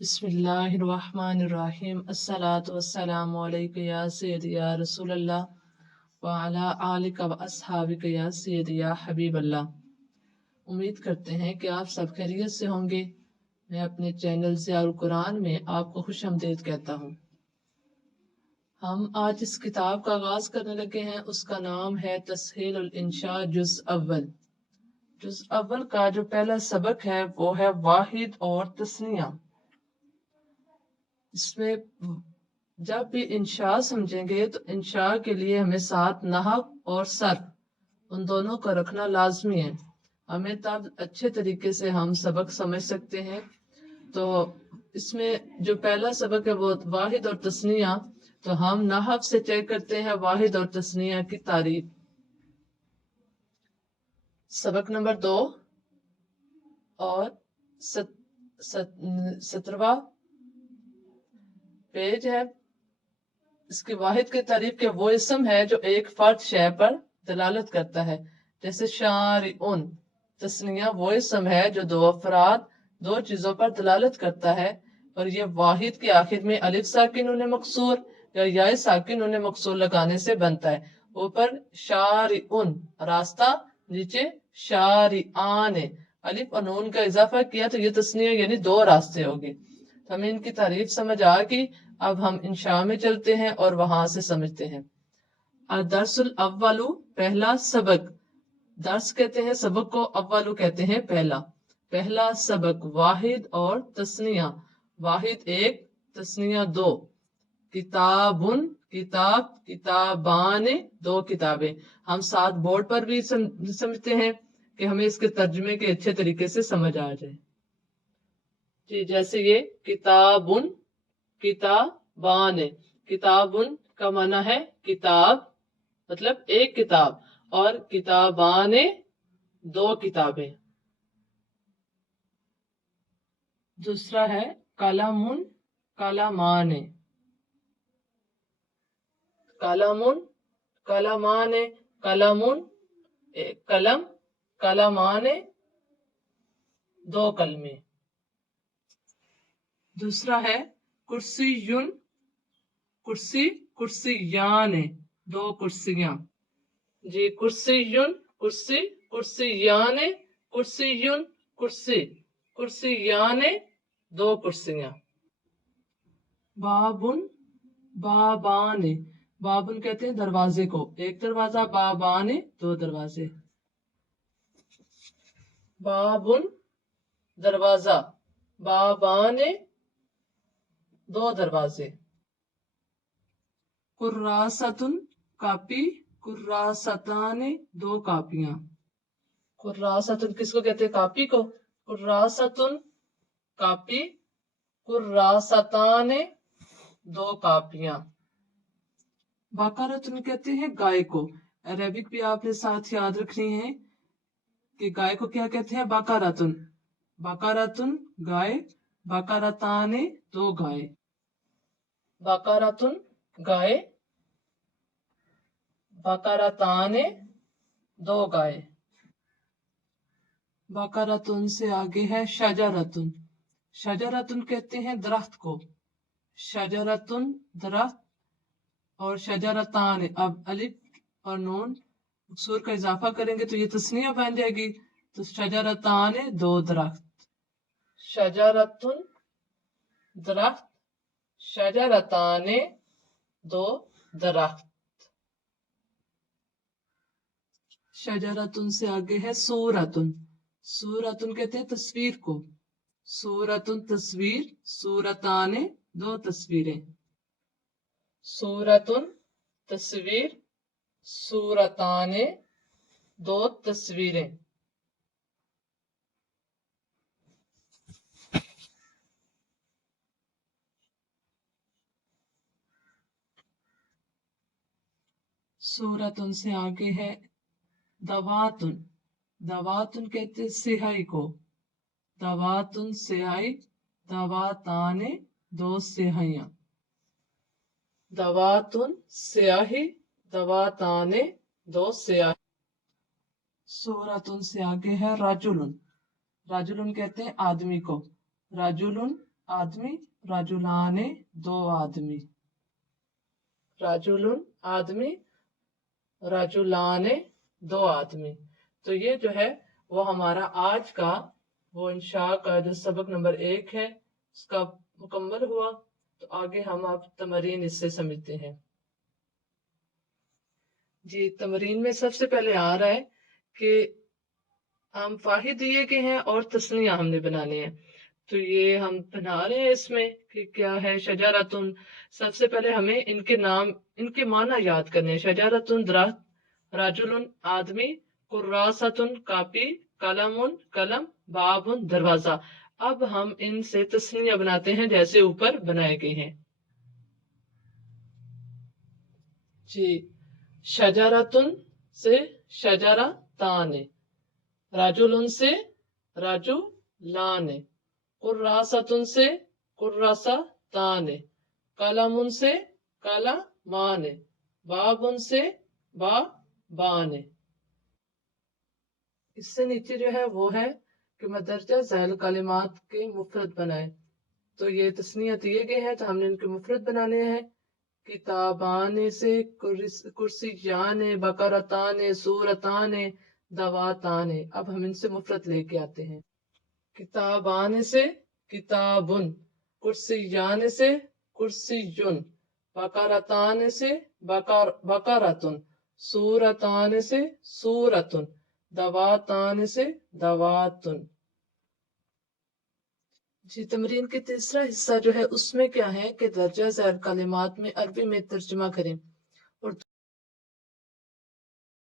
बिस्मिल्लाहिर्रहमानिर्रहीम अस्सलातु वस्सलामु अलैका या सय्यदी या रसूल अल्लाह व अला आलिका व अस्हाबिका या सय्यदी या हबीब अल्लाह। उम्मीद करते हैं कि आप सब खैरियत से होंगे। मैं अपने चैनल ज़ियाउल कुरान में आपको खुशामदीद कहता हूँ। हम आज इस किताब का आगाज करने लगे हैं। उसका नाम है तस्हीलुल इंशा जुज़ अव्वल। जुज़ अव्वल का जो पहला सबक है वो है वाहिद और तस्निया। इसमें जब भी इंशा समझेंगे तो इंशा के लिए हमें साथ नहव और सर्फ उन दोनों को रखना लाजमी है। हमें तब अच्छे तरीके से हम सबक समझ सकते हैं। तो इसमें जो पहला सबक है वो वाहिद और तस्निया। तो हम नहव से चेक करते हैं वाहिद और तस्निया की तारीफ। सबक नंबर 2 और 17वां पेज है। इसकी वाहिद की तारीफ के वो इसम है जो एक फर्द शय पर दलालत करता है, जैसे शारिउन। तस्निया वो इसम है जो दो अफराद दो चीजों पर दलालत करता है और ये वाहिद के आखिर में अलिफ साकिन उन्हें मकसूर या या साकिन उन्हें मकसूर लगाने से बनता है। ऊपर शारिउन रास्ता, नीचे शारिआन अलिफ और नून का इजाफा किया तो ये तस्निया यानी दो रास्ते होंगे। तो हमें इनकी तारीफ समझ आ गई। अब हम इंशा में चलते हैं और वहां से समझते हैं। अदरसुल अव्वलु पहला सबक। दर्स कहते हैं सबक को, अव्वलु कहते हैं पहला। पहला सबक वाहिद और तस्निया। वाहिद एक, तस्निया दो। किताबुन किताब, किताबान दो किताबें। हम साथ बोर्ड पर भी समझते हैं कि हमें इसके तर्जुमे के अच्छे तरीके से समझ आ जाए। जी, जैसे ये किताबुन, किताबान। किताबुन का माना है किताब, मतलब एक किताब, और किताबान दो किताबें। दूसरा है कलमुन, कलमान। कलमुन, कलमान। कलमुन एक कलम, कलमान दो कलमे। दूसरा है कुर्सीयुन, कुर्सी, कुर्सियान दो कुर्सियां। जी, कुर्सीयुन कुर्सी, कुर्सियान कुर्सीयुन कुर्सी, कुर्सियान दो कुर्सियां। बाबुन, बाबान। बाबुन कहते हैं दरवाजे को, एक दरवाजा, बाबान दो दरवाजे। बाबुन दरवाजा, बाबान दो दरवाजे। कुर्रासतुन कापी, कुर्रासतान दो कापियां। कुर्रासतुन किसको कहते हैं? कापी को। कुर्रासतुन कापी, कुर्रासतान दो कापियां। बकरतुन कहते हैं गाय को। अरेबिक भी आपने साथ याद रखनी है कि गाय को क्या कहते हैं? बकरतुन। बकरतुन गाय, बकरतान दो गाय। बकरतुन गाय, बकरतान दो गाय। बकरतुन से आगे है शजरतुन। शजरतुन कहते हैं दरख्त को। शजरतुन दरख्त, और शजरतान, अब अलिफ और नून मकसूर का इजाफा करेंगे तो ये तस्निया बन जाएगी। तो शजरतान दो दरख्त। शजरतुन दरख्त, शजरतान दो दरख्त। शजरतुन से आगे है सूरतुन। सूरतुन कहते हैं तस्वीर को। सूरतुन तस्वीर, सूरतान दो तस्वीरें। सूरतुन तस्वीर, सूरतान दो तस्वीरें। सूरतुन से आगे है दवातुन। दवातुन कहते हैं सिहाई को। दवातुन सिहाई, दवातान दो सिहाइयां। दवातुन स्याही, दवातान दो स्याही। सूरतुन से आगे है राजुलुन। राजुलुन कहते हैं आदमी को। राजुलुन आदमी, राजुलाने दो आदमी, राजुलुन आदमी, राजुलाने दो आदमी। तो ये जो है वो हमारा आज का वो इंशा का जो सबक नंबर 1 है उसका मुकम्मल हुआ। तो आगे हम अब तमरीन इससे समझते हैं। जी, तमरीन में सबसे पहले आ रहा है कि हम फाहिद दिए गए हैं और तस्निया हमने बनाने हैं। तो ये हम बना रहे हैं इसमें कि क्या है शजारतुन। सबसे पहले हमें इनके नाम, इनके माना याद करने हैं। शजारतुन दरख्त, राजुलुन आदमी, कुर्रासतुन कापी, कलमुन कलम, बाबुन दरवाजा। अब हम इनसे तस्निया बनाते हैं जैसे ऊपर बनाए गए हैं। जी, शजारतुन से शजारा ताने, राजुलुन से राजू लाने, कुर्रासतुन से कुर्रासा ताने, कलमुन से कला माने, बाबुन से बा बाने। इससे नीचे जो है वो है कि मदरजा झैल कलिमात के मुफरद बनाए। तो ये तस्निया दिए गए हैं तो हमने इनके मुफरद बनाने हैं। किताबाने से कुर्सियाने, बकरताने, सूरताने, दवाताने। अब हम इनसे मुफरत लेके आते हैं। किताबाने से किताबुन, कुर्सियाने से कुर्सियुन, बकरताने से बकरतुन, सूरताने से सूरतुन, दवाताने से दवातुन। जी, तमरीन के तीसरा हिस्सा जो है उसमें क्या है कि दर्जा ज़ैल कलिमात में अरबी में तर्जुमा करें। और